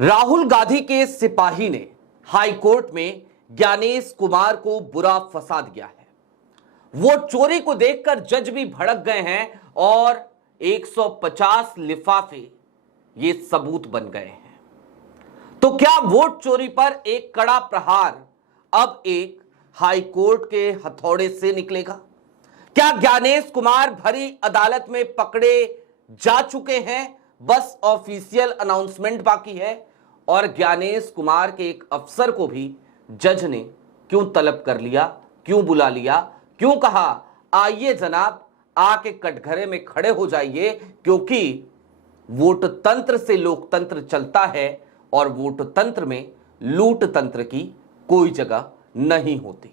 राहुल गांधी के सिपाही ने हाई कोर्ट में ज्ञानेश कुमार को बुरा फंसा दिया है। वोट चोरी को देखकर जज भी भड़क गए हैं और 150 लिफाफे ये सबूत बन गए हैं। तो क्या वोट चोरी पर एक कड़ा प्रहार अब एक हाई कोर्ट के हथौड़े से निकलेगा? क्या ज्ञानेश कुमार भरी अदालत में पकड़े जा चुके हैं? बस ऑफिशियल अनाउंसमेंट बाकी है। और ज्ञानेश कुमार के एक अफसर को भी जज ने क्यों तलब कर लिया, क्यों बुला लिया, क्यों कहा आइए जनाब आके कटघरे में खड़े हो जाइए, क्योंकि वोट तंत्र से लोकतंत्र चलता है और वोट तंत्र में लूट तंत्र की कोई जगह नहीं होती।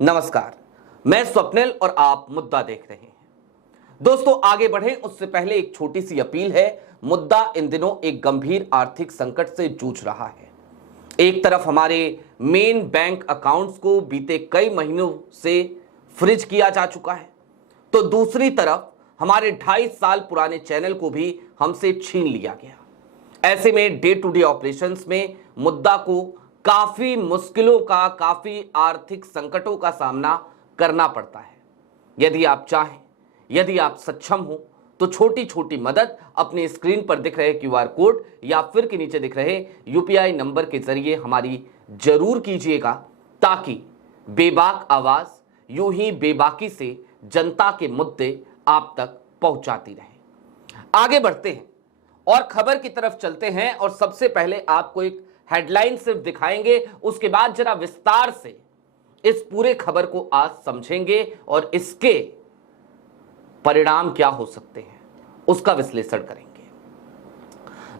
नमस्कार, मैं स्वप्निल और आप मुद्दा देख रहे हैं। दोस्तों आगे बढ़े उससे पहले एक छोटी सी अपील है। मुद्दा इन दिनों एक गंभीर आर्थिक संकट से जूझ रहा है। एक तरफ हमारे मेन बैंक अकाउंट्स को बीते कई महीनों से फ्रीज किया जा चुका है, तो दूसरी तरफ हमारे 2.5 साल पुराने चैनल को भी हमसे छीन लिया गया। ऐसे में डे टू डे ऑपरेशंस में मुद्दा को काफी मुश्किलों का, काफी आर्थिक संकटों का सामना करना पड़ता है। यदि आप चाहें, यदि आप सक्षम हो तो छोटी छोटी मदद अपने स्क्रीन पर दिख रहे क्यूआर कोड या फिर के नीचे दिख रहे यूपीआई नंबर के जरिए हमारी जरूर कीजिएगा, ताकि बेबाक आवाज यूं ही बेबाकी से जनता के मुद्दे आप तक पहुंचाती रहे। आगे बढ़ते हैं और खबर की तरफ चलते हैं और सबसे पहले आपको एक हेडलाइन सिर्फ दिखाएंगे, उसके बाद जरा विस्तार से इस पूरे खबर को आज समझेंगे और इसके परिणाम क्या हो सकते हैं उसका विश्लेषण करेंगे।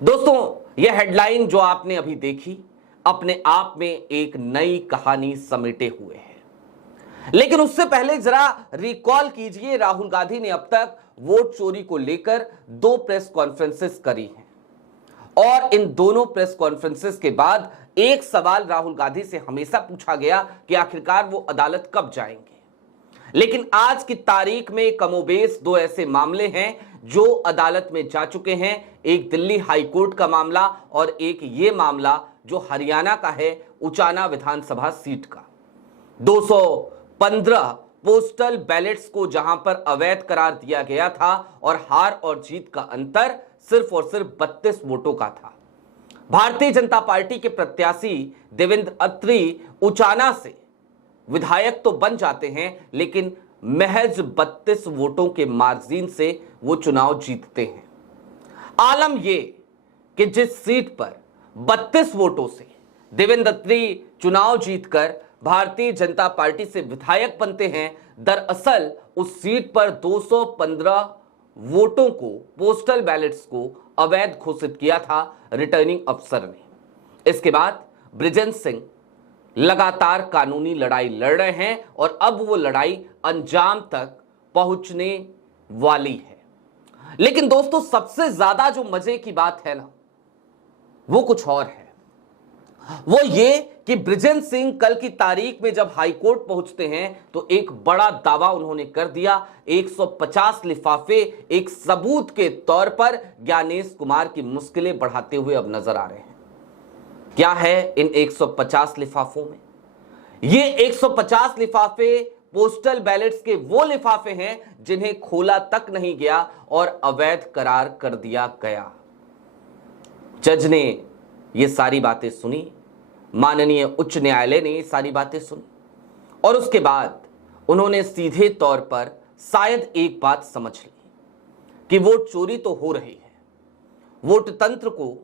दोस्तों यह हेडलाइन जो आपने अभी देखी अपने आप में एक नई कहानी समेटे हुए है, लेकिन उससे पहले जरा रिकॉल कीजिए, राहुल गांधी ने अब तक वोट चोरी को लेकर 2 प्रेस कॉन्फ्रेंसेस करी हैं और इन दोनों प्रेस कॉन्फ्रेंसेस के बाद एक सवाल राहुल गांधी से हमेशा पूछा गया कि आखिरकार वो अदालत कब जाएंगे। लेकिन आज की तारीख में कमोबेश 2 ऐसे मामले हैं जो अदालत में जा चुके हैं। एक दिल्ली हाई कोर्ट का मामला और एक ये मामला जो हरियाणा का है, उचाना विधानसभा सीट का। 215 पोस्टल बैलेट्स को जहां पर अवैध करार दिया गया था और हार और जीत का अंतर सिर्फ और सिर्फ 32 वोटों का था। भारतीय जनता पार्टी के प्रत्याशी देवेंद्र अत्री उचाना से विधायक तो बन जाते हैं, लेकिन महज 32 वोटों के मार्जिन से वो चुनाव जीतते हैं। आलम ये कि जिस सीट पर 32 वोटों से देवेंद्र अत्री चुनाव जीतकर भारतीय जनता पार्टी से विधायक बनते हैं, दरअसल उस सीट पर 215 वोटों को, पोस्टल बैलेट्स को अवैध घोषित किया था रिटर्निंग अफसर ने। इसके बाद बृजेश सिंह लगातार कानूनी लड़ाई लड़ रहे हैं और अब वो लड़ाई अंजाम तक पहुंचने वाली है। लेकिन दोस्तों सबसे ज्यादा जो मजे की बात है ना, वो कुछ और है। वो ये कि बृजेश सिंह कल की तारीख में जब हाई कोर्ट पहुंचते हैं तो एक बड़ा दावा उन्होंने कर दिया। 150 लिफाफे एक सबूत के तौर पर ज्ञानेश कुमार की मुश्किलें बढ़ाते हुए अब नजर आ रहे हैं। क्या है इन 150 लिफाफों में? ये 150 लिफाफे पोस्टल बैलेट्स के वो लिफाफे हैं जिन्हें खोला तक नहीं गया और अवैध करार कर दिया गया। जज ने ये सारी बातें सुनी, माननीय उच्च न्यायालय ने ये सारी बातें सुनी और उसके बाद उन्होंने सीधे तौर पर शायद एक बात समझ ली कि वोट चोरी तो हो रही है, वोट तंत्र को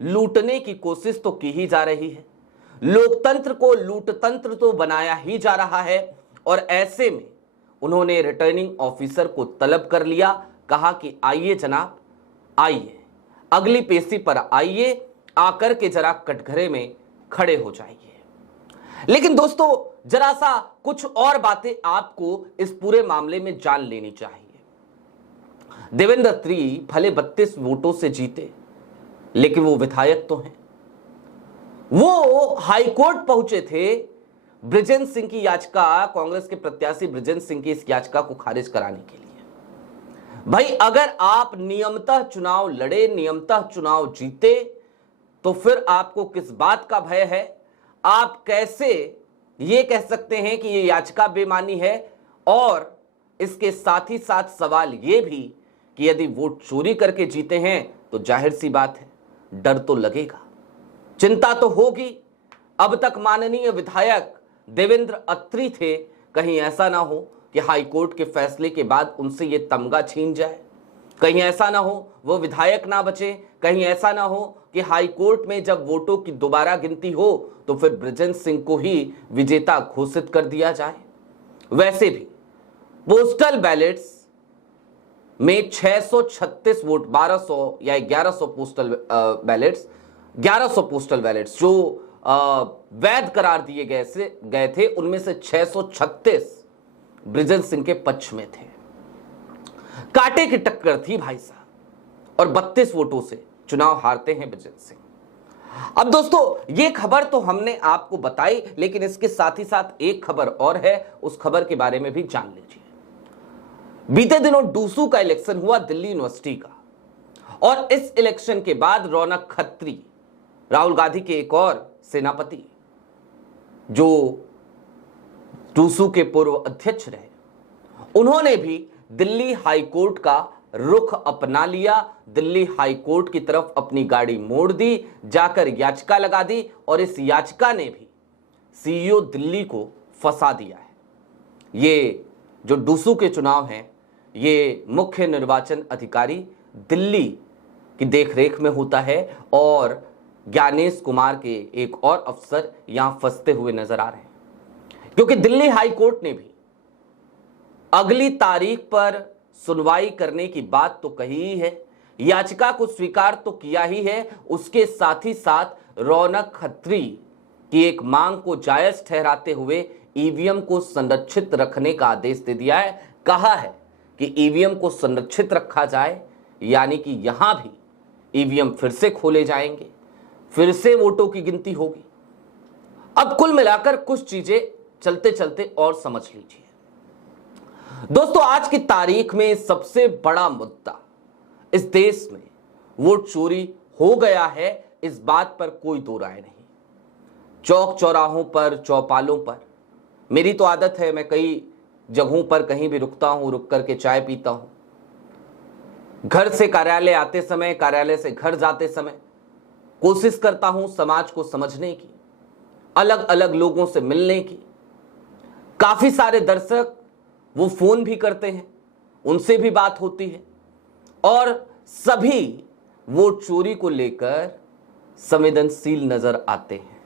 लूटने की कोशिश तो की ही जा रही है, लोकतंत्र को लूटतंत्र तो बनाया ही जा रहा है। और ऐसे में उन्होंने रिटर्निंग ऑफिसर को तलब कर लिया, कहा कि आइए जनाब, आइए अगली पेशी पर आइए, आकर के जरा कटघरे में खड़े हो जाइए। लेकिन दोस्तों जरा सा कुछ और बातें आपको इस पूरे मामले में जान लेनी चाहिए। देवेंद्र अत्री भले 32 वोटों से जीते, लेकिन वो विधायक तो हैं। वो हाई कोर्ट पहुंचे थे बृजेश सिंह की याचिका, कांग्रेस के प्रत्याशी बृजेश सिंह की इस याचिका को खारिज कराने के लिए। भाई अगर आप नियमतः चुनाव लड़े, नियमतः चुनाव जीते, तो फिर आपको किस बात का भय है? आप कैसे ये कह सकते हैं कि ये याचिका बेमानी है? और इसके साथ ही साथ सवाल ये भी कि यदि वोट चोरी करके जीते हैं तो जाहिर सी बात है, डर तो लगेगा, चिंता तो होगी। अब तक माननीय विधायक देवेंद्र अत्री थे, कहीं ऐसा ना हो कि हाईकोर्ट के फैसले के बाद उनसे ये तमगा छीन जाए, कहीं ऐसा ना हो वो विधायक ना बचे, कहीं ऐसा ना हो कि हाईकोर्ट में जब वोटों की दोबारा गिनती हो तो फिर बृजेंद्र सिंह को ही विजेता घोषित कर दिया जाए। वैसे भी पोस्टल बैलेट्स में 636 वोट, 1200 या 1100 पोस्टल बैलेट्स, 1100 पोस्टल बैलेट्स जो वैध करार दिए गए थे, उनमें से 636 बृजेंद्र सिंह के पक्ष में थे। कांटे की टक्कर थी भाई साहब, और 32 वोटों से चुनाव हारते हैं बृजेंद्र सिंह। अब दोस्तों, ये खबर तो हमने आपको बताई, लेकिन इसके साथ ही साथ एक खबर और है, उस खबर के बारे में भी जान लीजिए। बीते दिनों डूसू का इलेक्शन हुआ दिल्ली यूनिवर्सिटी का, और इस इलेक्शन के बाद रौनक खत्री, राहुल गांधी के एक और सेनापति जो डूसू के पूर्व अध्यक्ष रहे, उन्होंने भी दिल्ली हाईकोर्ट का रुख अपना लिया, दिल्ली हाईकोर्ट की तरफ अपनी गाड़ी मोड़ दी, जाकर याचिका लगा दी, और इस याचिका ने भी सीईओ दिल्ली को फंसा दिया है। ये जो डूसू के चुनाव हैं, ये मुख्य निर्वाचन अधिकारी दिल्ली की देखरेख में होता है, और ज्ञानेश कुमार के एक और अफसर यहां फंसते हुए नजर आ रहे हैं, क्योंकि दिल्ली हाईकोर्ट ने भी अगली तारीख पर सुनवाई करने की बात तो कही ही है, याचिका को स्वीकार तो किया ही है, उसके साथ ही साथ रौनक खत्री की एक मांग को जायज ठहराते हुए ईवीएम को संरक्षित रखने का आदेश दे दिया है। कहा है कि ईवीएम को संरक्षित रखा जाए, यानी कि यहां भी ईवीएम फिर से खोले जाएंगे, फिर से वोटों की गिनती होगी। अब कुल मिलाकर कुछ चीजें चलते चलते और समझ लीजिए दोस्तों। आज की तारीख में सबसे बड़ा मुद्दा इस देश में वोट चोरी हो गया है, इस बात पर कोई दो राय नहीं। चौक चौराहों पर, चौपालों पर, मेरी तो आदत है, मैं कई जगहों पर कहीं भी रुकता हूं, रुक करके चाय पीता हूं। घर से कार्यालय आते समय, कार्यालय से घर जाते समय कोशिश करता हूं समाज को समझने की, अलग अलग लोगों से मिलने की। काफी सारे दर्शक वो फोन भी करते हैं, उनसे भी बात होती है, और सभी वोट चोरी को लेकर संवेदनशील नजर आते हैं।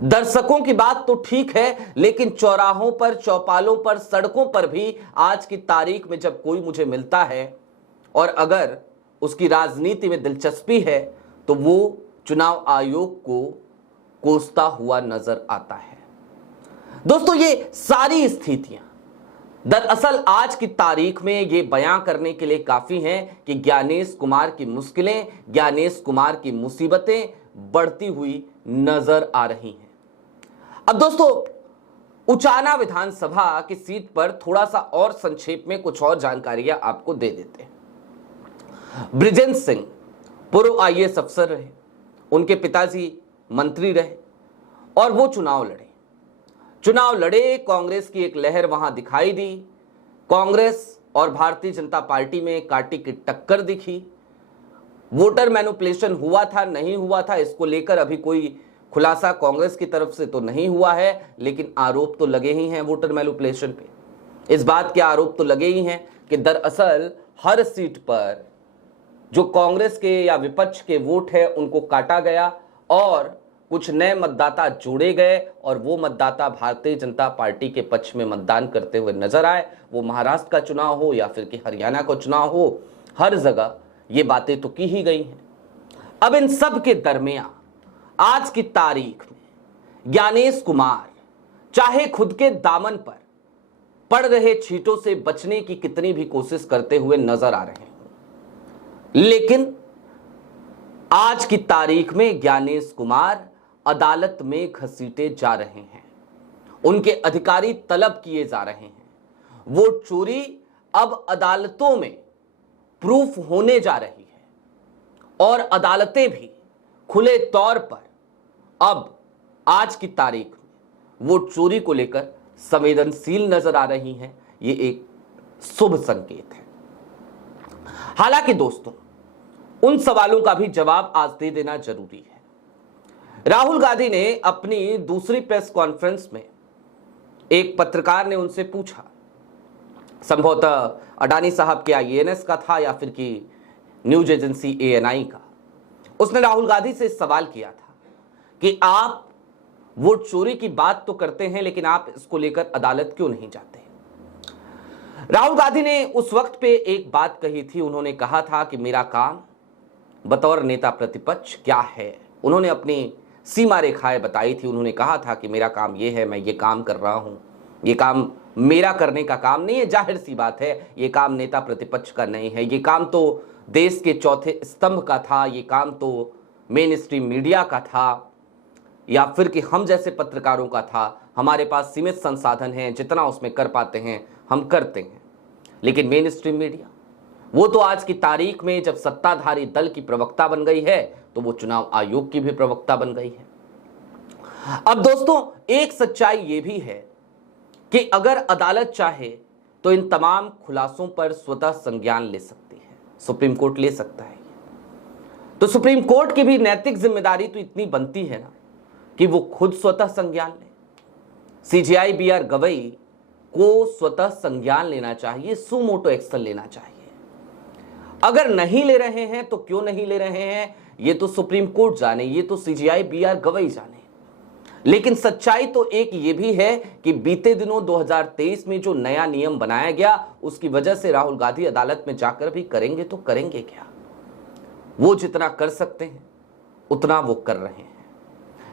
दर्शकों की बात तो ठीक है, लेकिन चौराहों पर, चौपालों पर, सड़कों पर भी आज की तारीख में जब कोई मुझे मिलता है और अगर उसकी राजनीति में दिलचस्पी है, तो वो चुनाव आयोग को कोसता हुआ नजर आता है। दोस्तों, ये सारी स्थितियां दरअसल आज की तारीख में ये बयां करने के लिए काफी हैं कि ज्ञानेश कुमार की मुश्किलें, ज्ञानेश कुमार की मुसीबतें बढ़ती हुई नजर आ रही हैं। अब दोस्तों, उचाना विधानसभा की सीट पर थोड़ा सा और संक्षेप में कुछ और जानकारियां आपको दे देते हैं। बृजेंद्र सिंह पूर्व आईएएस अफसर रहे, उनके पिताजी मंत्री रहे, और वो चुनाव लड़े। कांग्रेस की एक लहर वहां दिखाई दी, कांग्रेस और भारतीय जनता पार्टी में कांटे की टक्कर दिखी। वोटर मैनिपुलेशन हुआ था, नहीं हुआ था, इसको लेकर अभी कोई खुलासा कांग्रेस की तरफ से तो नहीं हुआ है, लेकिन आरोप तो लगे ही हैं वोटर मैनिपुलेशन पे। इस बात के आरोप तो लगे ही हैं कि दरअसल हर सीट पर जो कांग्रेस के या विपक्ष के वोट है उनको काटा गया, और कुछ नए मतदाता जोड़े गए, और वो मतदाता भारतीय जनता पार्टी के पक्ष में मतदान करते हुए नजर आए। वो महाराष्ट्र का चुनाव हो या फिर कि हरियाणा का चुनाव हो, हर जगह ये बातें तो की ही गई हैं। अब इन सब के दरमियान आज की तारीख में ज्ञानेश कुमार चाहे खुद के दामन पर पड़ रहे छींटों से बचने की कितनी भी कोशिश करते हुए नजर आ रहे हैं, लेकिन आज की तारीख में ज्ञानेश कुमार अदालत में घसीटे जा रहे हैं, उनके अधिकारी तलब किए जा रहे हैं। वोट चोरी अब अदालतों में प्रूफ होने जा रही है, और अदालतें भी खुले तौर पर अब आज की तारीख में वोट चोरी को लेकर संवेदनशील नजर आ रही हैं। ये एक शुभ संकेत है। हालांकि दोस्तों, उन सवालों का भी जवाब आज दे देना जरूरी है। राहुल गांधी ने अपनी दूसरी प्रेस कॉन्फ्रेंस में एक पत्रकार ने उनसे पूछा, संभवतः अडानी साहब के आईएनएस का था या फिर कि न्यूज एजेंसी एएनआई का। उसने राहुल गांधी से सवाल किया था कि आप वोट चोरी की बात तो करते हैं, लेकिन आप इसको लेकर अदालत क्यों नहीं जाते। राहुल गांधी ने उस वक्त पे एक बात कही थी। उन्होंने कहा था कि मेरा काम बतौर नेता प्रतिपक्ष क्या है। उन्होंने अपनी सीमा रेखाएं बताई थी। उन्होंने कहा था कि मेरा काम ये है, मैं ये काम कर रहा हूं, ये काम मेरा करने का काम नहीं है। जाहिर सी बात है, ये काम नेता प्रतिपक्ष का नहीं है, ये काम तो देश के चौथे स्तंभ का था, ये काम तो मेन स्ट्रीम मीडिया का था, या फिर कि हम जैसे पत्रकारों का था। हमारे पास सीमित संसाधन हैं, जितना उसमें कर पाते हैं हम करते हैं। लेकिन मेन स्ट्रीम मीडिया, वो तो आज की तारीख में जब सत्ताधारी दल की प्रवक्ता बन गई है, तो वो चुनाव आयोग की भी प्रवक्ता बन गई है। अब दोस्तों, एक सच्चाई ये भी है कि अगर अदालत चाहे तो इन तमाम खुलासों पर स्वतः संज्ञान ले सकती है। सुप्रीम कोर्ट ले सकता है। तो सुप्रीम कोर्ट की भी नैतिक जिम्मेदारी तो इतनी बनती है ना कि वो खुद स्वतः संज्ञान ले। सीजेआई बीआर गवई को स्वतः संज्ञान लेना चाहिए, सुमोटो एक्शन लेना चाहिए। अगर नहीं ले रहे हैं तो क्यों नहीं ले रहे हैं, ये तो सुप्रीम कोर्ट जाने, ये तो सीजेआई बीआर गवई जाने। लेकिन सच्चाई तो एक ये भी है कि बीते दिनों 2023 में जो नया नियम बनाया गया, उसकी वजह से राहुल गांधी अदालत में जाकर भी करेंगे तो करेंगे क्या। वो जितना कर सकते हैं उतना वो कर रहे हैं।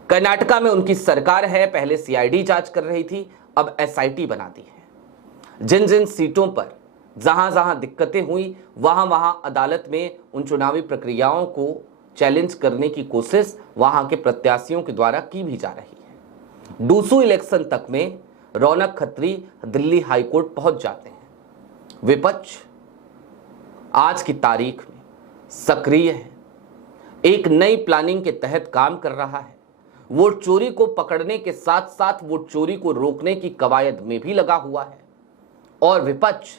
कर्नाटका में उनकी सरकार है, पहले सीआईडी जांच कर रही थी, अब एसआईटी बना दी है। जिन जिन सीटों पर जहां जहां दिक्कतें हुई, वहां वहां अदालत में उन चुनावी प्रक्रियाओं को चैलेंज करने की कोशिश वहां के प्रत्याशियों के द्वारा की भी जा रही है। डूसू इलेक्शन तक में रौनक खत्री दिल्ली हाईकोर्ट पहुंच जाते हैं। विपक्ष आज की तारीख में सक्रिय है, एक नई प्लानिंग के तहत काम कर रहा है। वोट चोरी को पकड़ने के साथ साथ वोट चोरी को रोकने की कवायद में भी लगा हुआ है। और विपक्ष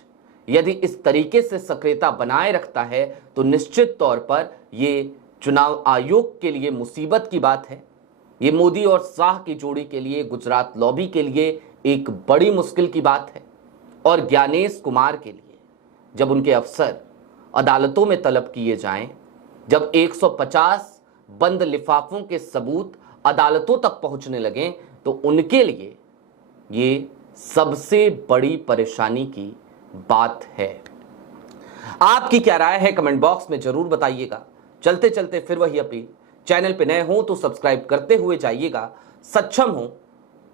यदि इस तरीके से सक्रियता बनाए रखता है तो निश्चित तौर पर ये चुनाव आयोग के लिए मुसीबत की बात है। ये मोदी और शाह की जोड़ी के लिए, गुजरात लॉबी के लिए एक बड़ी मुश्किल की बात है। और ज्ञानेश कुमार के लिए जब उनके अफसर अदालतों में तलब किए जाएं, जब 150 बंद लिफाफों के सबूत अदालतों तक पहुंचने लगे, तो उनके लिए ये सबसे बड़ी परेशानी की बात है। आपकी क्या राय है कमेंट बॉक्स में जरूर बताइएगा। चलते चलते फिर वही अपील, चैनल पे नए हो तो सब्सक्राइब करते हुए जाइएगा। सक्षम हो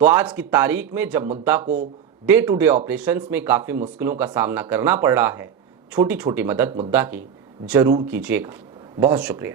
तो आज की तारीख में जब मुद्दा को डे टू डे ऑपरेशंस में काफी मुश्किलों का सामना करना पड़ रहा है, छोटी छोटी मदद मुद्दा की जरूर कीजिएगा। बहुत शुक्रिया।